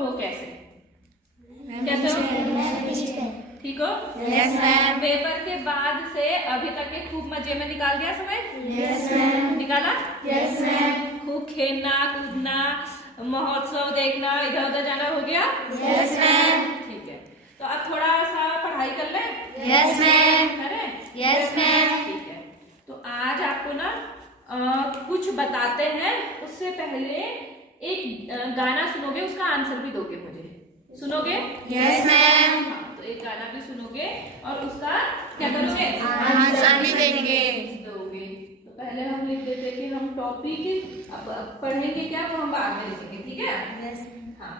हो कैसे? कैसे हो? ठीक हो? Yes ma'am. पेपर के बाद से अभी तक के खूब मजे में निकाल दिया समय? Yes ma'am. निकाला? Yes ma'am. खूब खेलना कूदना महोत्सव देखना इधर उधर जाना हो गया? Yes ma'am. ठीक है, तो अब थोड़ा सा पढ़ाई कर ले। Yes ma'am. करें? Yes ma'am. ठीक है, तो आज आपको ना कुछ बताते हैं, उससे पहले एक गाना सुनोगे, उसका आंसर भी दोगे मुझे। सुनोगे? Yes ma'am. तो एक गाना भी सुनोगे और उसका क्या करोगे? आंसर भी देंगे। दोगे। तो पहले हम लिख देते कि हम टॉपिक अब पढ़ेंगे क्या, वो हम बाद में लिखेंगे। ठीक है? यस। हाँ,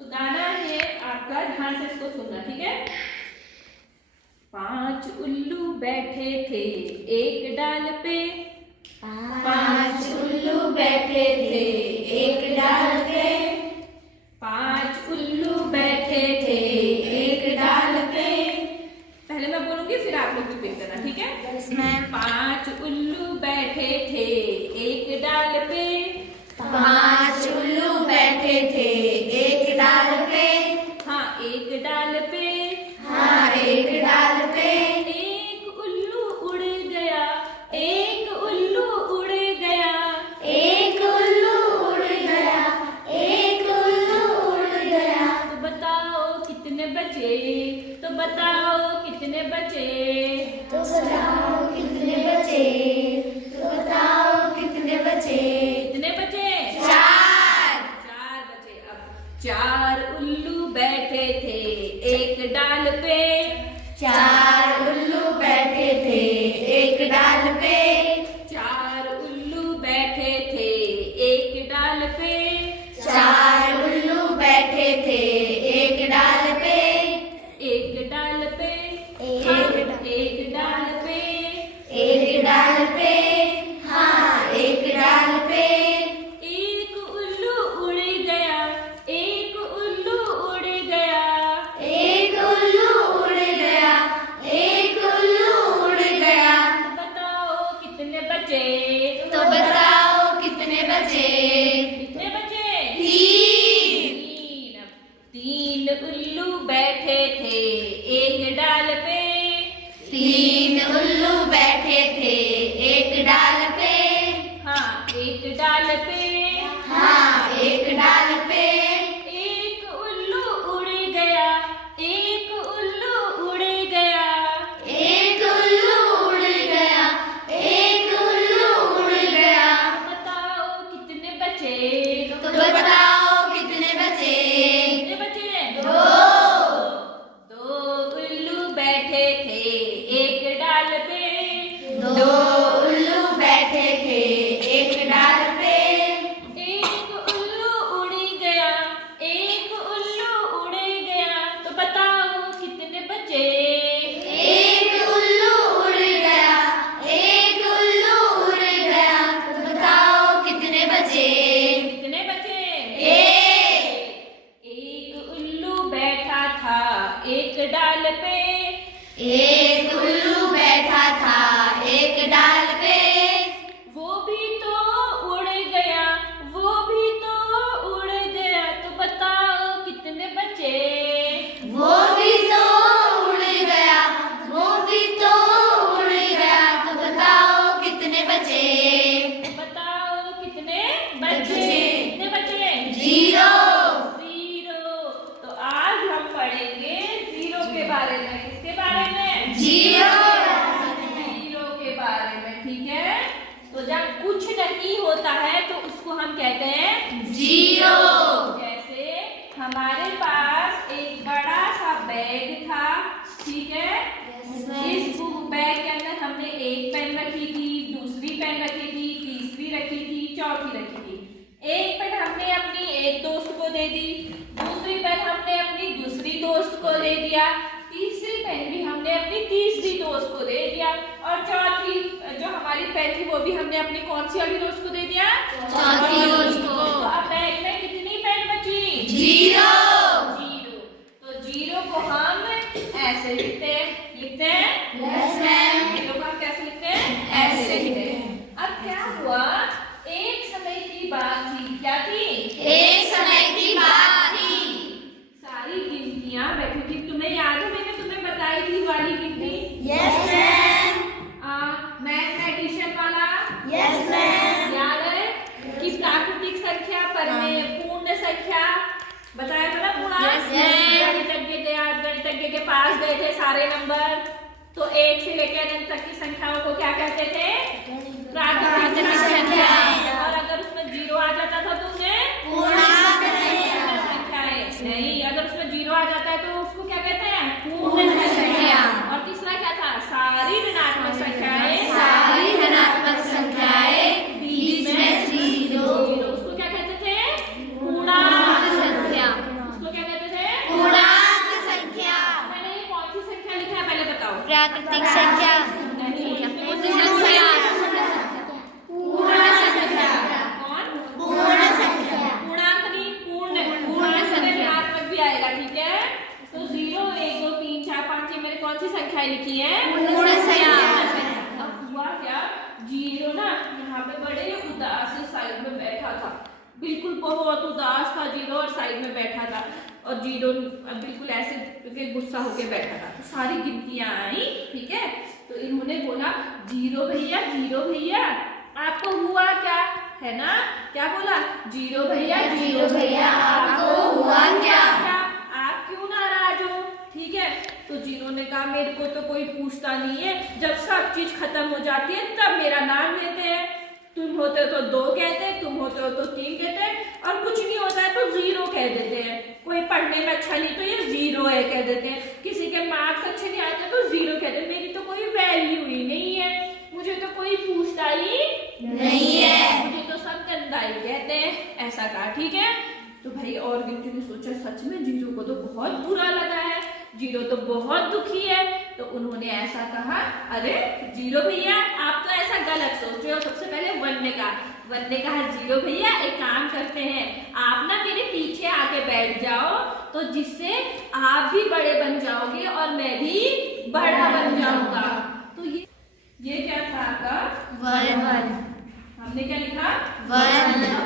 तो गाना है आपका, ध्यान से इसको सुनना। ठीक है? 5 उल्लू बैठे थे एक डाल पे, 5 उल्लू बैठे थे एक डाल पे, 5 उल्लू बैठे थे एक डाल पे। पहले मैं बोलूंगी फिर आप लोग रिपीट करना। ठीक है? Yes ma'am. 5 उल्लू बैठे थे एक डाल पे, 5 उल्लू बैठे थे एक डाल पे, हाँ एक डाल पे, हाँ एक डाल पे, एक उल्लू उड़ गया, एक उल्लू उड़ गया, एक उल्लू उड़ गया, एक उल्लू उड़ गया। तो बताओ कितने बचे? तो बताओ कितने बचे? तो बताओ कितने बचे? तो बताओ कितने बचे? कितने बचे? 4। 4 बचे। अब 4 उल्लू बैठे थे एक डाल पे, 4 उल्लू बैठे थे एक डाल पे, 4 उल्लू बैठे थे एक डाल पे, 4 उल्लू बैठे थे एक डाल पे, एक डाल पे, एक एक डाल पे, एक डाल पे, हाँ एक डाल पे, एक उल्लू उड़ गया, एक उल्लू उड़ गया, एक उल्लू उड़ गया, एक उल्लू उड़ गया। बताओ कितने बचे? तो बताओ कितने बचे? कितने बचे? 3। 3 उल्लू बैठे थे एक डाल पे, 3 उल्लू बैठे थे एक डाल पे, हाँ एक डाल पे, हाँ एक डाल पे, एक उल्लू उड़ गया, एक उल्लू उड़ गया, एक उल्लू उड़ गया, एक उल्लू उड़ गया। बताओ कितने बचे? तो बताओ कितने बचे? कितने बचे? 2। 2 उल्लू बैठे थे एक डाल पे, 2 उल्लू बैठे थे एक डाल पे, एक उल्लू उड़ गया, एक उल्लू उड़ गया, तो बताओ कितने बचे? एक उल्लू उड़ गया, एक उल्लू उड़ गया। तो बताओ कितने बचे? कितने बचे? 1। एक उल्लू बैठा था एक डाल पे, एक उल्लू बैठा था एक डाल पे, वो भी तो उड़ गया, वो भी तो उड़ गया, तो बताओ कितने बचे? वो भी तो उड़ गया, वो भी तो उड़ गया। तो बताओ कितने बचे? बताओ कितने बचे? बचे। कितने बचे? 0। 0। तो आज हम पढ़ेंगे 0 के बारे में। किसके बारे में? 0। 0 के बारे में। ठीक है? तो जब कुछ नहीं होता है तो उसको हम कहते हैं 0। जैसे हमारे पास एक बड़ा सा बैग था, ठीक है? इस बैग के अंदर हमने एक पेन रखी थी, दूसरी पेन रखी थी, तीसरी रखी थी, चौथी रखी थी। एक पेन हमने अपनी एक दोस्त को दे दी, दूसरी पेन हमने अपनी दूसरी दोस्त को दे दिया, तीसरी पेन भी हमने अपनी तीसरी दोस्त को दे दिया, और चौथी जो हमारी पेन थी वो भी हमने अपनी कौन सी वाली दोस्त को दे दिया? चौथी दोस्त को। तो अब बैग में कितनी पेन बची? 0। 0। तो 0 को हम ऐसे लिखते हैं। लिखते हैं? Yes ma'am. 0 को हम कैसे लिखते हैं? ऐसे लिखते हैं। अब क्या हुआ? एक समय की बात थी। क्या थी? एक समय की बात थी। पास गए थे सारे नंबर, तो 1 से लेकर n तक की संख्याओं को क्या कहते थे? प्राकृतिक संख्याएं। और अगर उसमें 0 आ जाता था तो उन्हें पूर्णांक संख्याएं। नहीं, अगर उसमें 0 आ जाता है तो उसको क्या कहते हैं? पूर्ण संख्या। और तीसरा क्या था? सारी ऋणात्मक संख्याएं। सारी धनात्मक संख्याएं बीच में 0 उसको क्या कहते थे? पूर्णांक संख्या। उसको क्या कहते थे? पूर्णांक संख्या। मैंने ये कौन सी संख्या लिखा है पहले बताओ? प्राकृतिक संख्या। नहीं, पूर्ण संख्या। पूर्ण संख्या। कौन? पूर्ण संख्या। पूर्णांक नहीं, पूर्ण। पूर्ण संख्या। ऋणात्मक भी आएगा, ठीक है? तो 0, 1, 2, 3, 4, 5 ये मैंने कौन सी संख्याएं लिखी है? पूर्ण संख्या। अब हुआ क्या? 0 ना यहाँ पे बड़े उदास से साइड में बैठा था, बिल्कुल बहुत उदास था 0 और साइड में बैठा था। और 0 बिल्कुल ऐसे गुस्सा होके बैठा था। तो सारी गिनतियां आई, ठीक है? तो इन्होंने बोला 0 भैया, 0 भैया आपको हुआ क्या? है ना? क्या बोला? 0 भैया, 0 भैया आपको हुआ क्या? आप क्यों नाराज हो? ठीक है? तो 0 ने कहा मेरे को तो कोई पूछता नहीं है, जब सब चीज खत्म हो जाती है तब मेरा नाम लेते हैं। तुम होते हो तो 2 कहते हैं, तुम होते हो तो 3 कहते हैं, और कुछ नहीं होता है तो 0 कह देते हैं। कोई पढ़ने में अच्छा नहीं तो ये 0 है कह देते हैं। किसी के मार्क्स अच्छे नहीं आते तो 0 कहते हैं। मेरी तो कोई वैल्यू ही नहीं है, मुझे तो कोई पूछता ही नहीं है, मुझे तो सब गंदा ही कहते हैं। ऐसा कहा, ठीक है? तो भाई और गिनती ने सोचा सच में 0 को तो बहुत बुरा लगा है, 0 तो बहुत दुखी है। तो उन्होंने ऐसा कहा, अरे 0 भैया आप तो ऐसा गलत सोच रहे हो। सबसे पहले 1 ने कहा 0 भैया एक काम करते हैं, आप ना मेरे पीछे आके बैठ जाओ, तो जिससे आप भी बड़े बन जाओगे और मैं भी बड़ा बन जाऊंगा। तो ये क्या था आपका? 1। हमने क्या लिखा?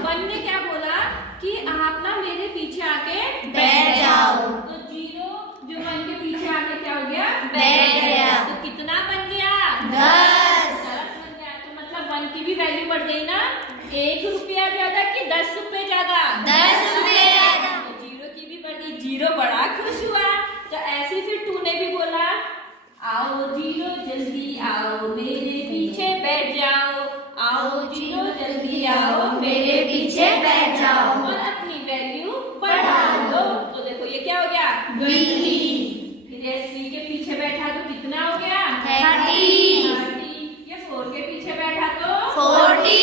1 ने क्या बोला कि आप ना मेरे पीछे आके बैठ जाओ। तो 0 जो 1 के पीछे आके क्या हो गया? बैठ गया। तो कितना बन गया? 10 बन गया। तो मतलब 1 की भी वैल्यू बढ़ गई ना? 1 रुपया ज्यादा कि 10 रुपए ज्यादा? 10 रुपये ज्यादा। 0 की भी बढ़ गई। 0 बड़ा खुश हुआ। तो ऐसे फिर 2 ने भी बोला, आओ 0 जल्दी आओ मेरे पीछे बैठ जाओ, आओ 0 जल्दी आओ मेरे पीछे बैठ जाओ और अपनी वैल्यू बढ़ा लो। तो देखो ये क्या हो गया? 20। फिर ये 3 के पीछे बैठा तो कितना हो गया? 30। ये 4 के पीछे बैठा तो 40।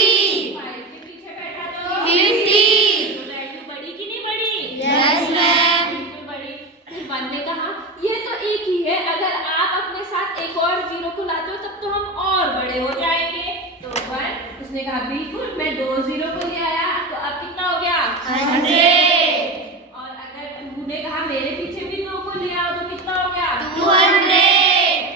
5 के पीछे बैठा तो 50। तो वैल्यू बढ़ी कि नहीं बढ़ी? Yes, ma'am. बिल्कुल बढ़ी। फिर 1 ने कहा ये तो एक ही है, अगर आप अपने साथ एक और 0 को लाते हो तब तो हम और बड़े हो जाएंगे। तो 1 उसने कहा बिल्कुल, मैं 2 0 को ले आया, तो अब कितना हो गया? 100। और अगर 2 ने कहा मेरे पीछे भी 2 को ले आओ तो कितना हो गया? 200।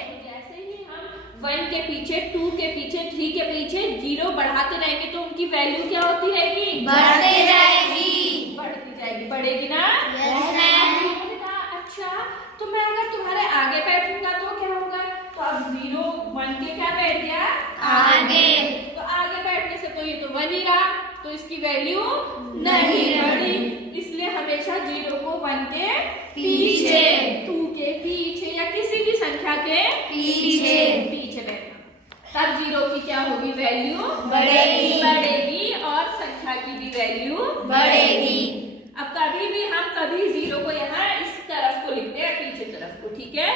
तो जैसे ही हम 1 के पीछे, 2 के पीछे, 3 के पीछे 0 बढ़ाते रहेंगे तो उनकी वैल्यू क्या होती रहेगी? बढ़ती जाएगी। बढ़ती जाएगी, बढ़ेगी ना? Yes, ma'am. मैंने कहा अच्छा, तो मैं अगर तुम्हारे आगे बैठूंगा तो क्या होगा? तो अब 0 1 के क्या बैठ गया? आगे। तो आगे बैठने से तो ये तो 1 ही रहा, तो इसकी वैल्यू नहीं बढ़ी। इसलिए हमेशा 0 को 1 के पीछे, 2 के पीछे या किसी भी संख्या के पीछे बैठना। तब 0 की क्या होगी? वैल्यू बढ़ेगी और संख्या की भी वैल्यू बढ़ेगी। अब कभी भी हम कभी 0 को यहाँ इस तरफ को लिखते हैं, पीछे तरफ को, ठीक है?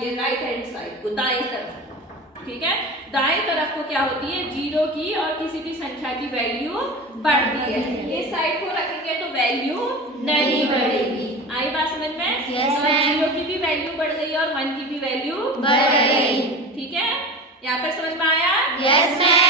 ये राइट हैंड साइड को, दाएं तरफ को, ठीक है? दाएं तरफ को क्या होती है? 0 की और किसी भी संख्या की वैल्यू बढ़ती है। इस साइड को रखेंगे तो वैल्यू नहीं बढ़ेगी। आई बात समझ में? Yes, ma'am. 0 की भी वैल्यू बढ़ गई और 1 की भी वैल्यू बढ़ गई। ठीक है? यहाँ तक समझ में आया? Yes, ma'am.